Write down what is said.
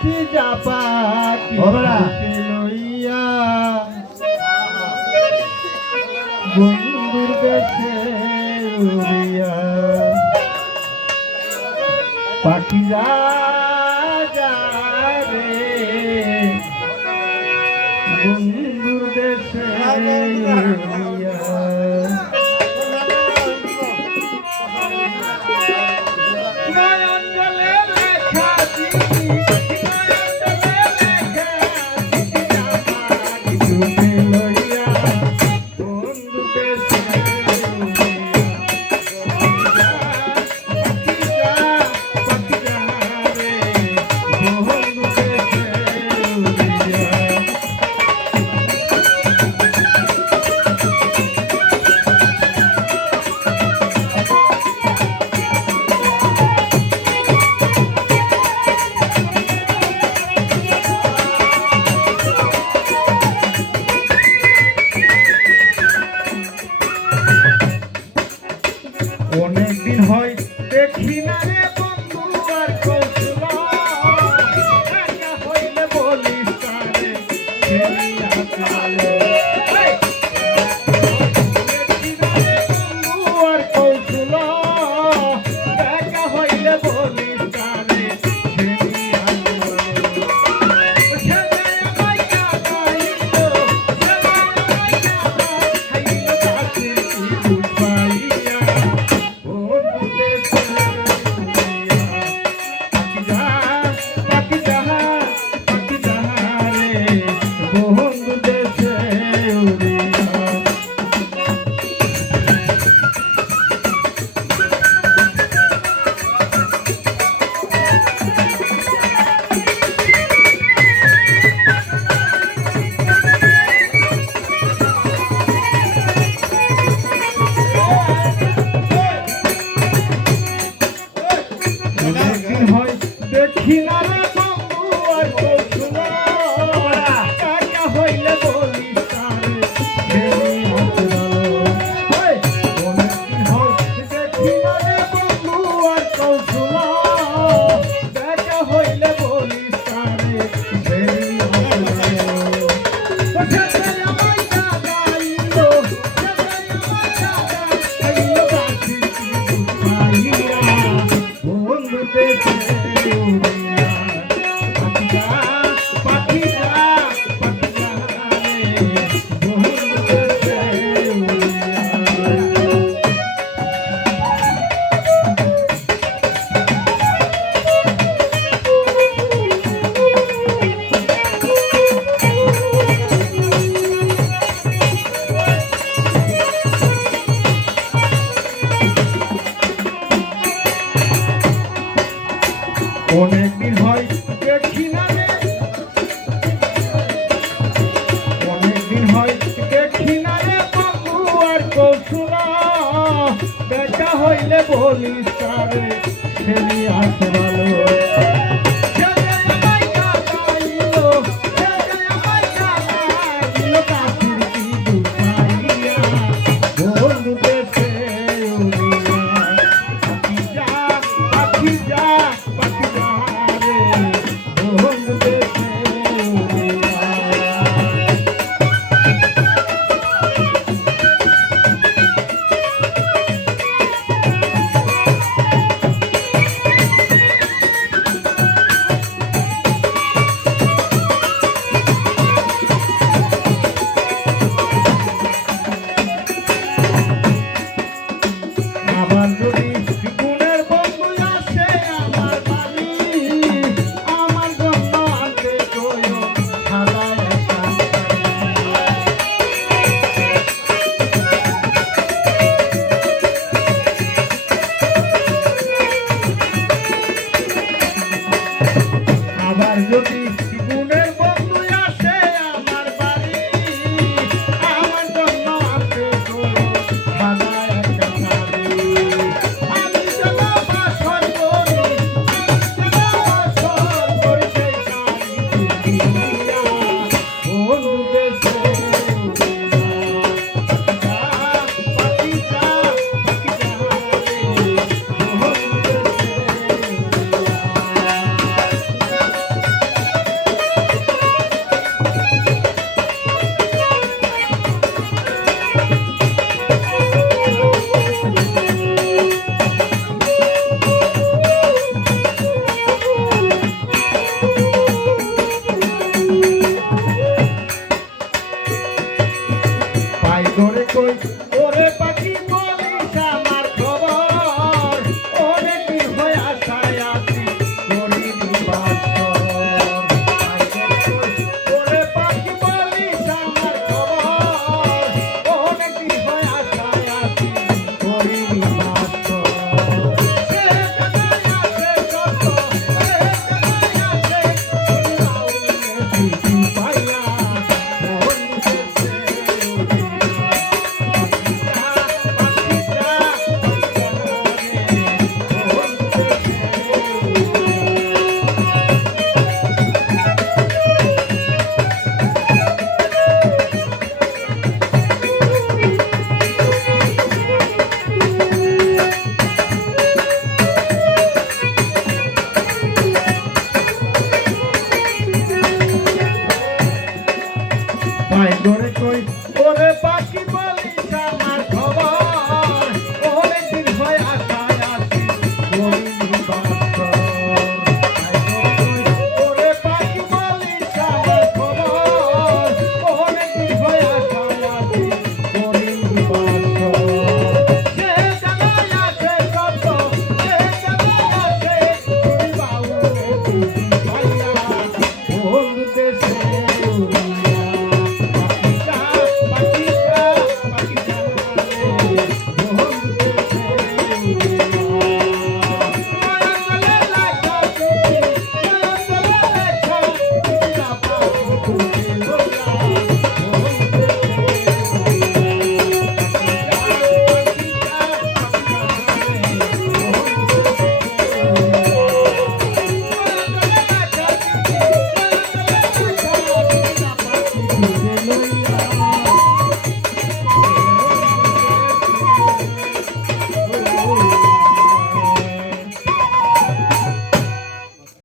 Pizza পাখি। দিন হয় দেখি না রে। বলিস তারে ফেলিয়া তুই ওরে পাখি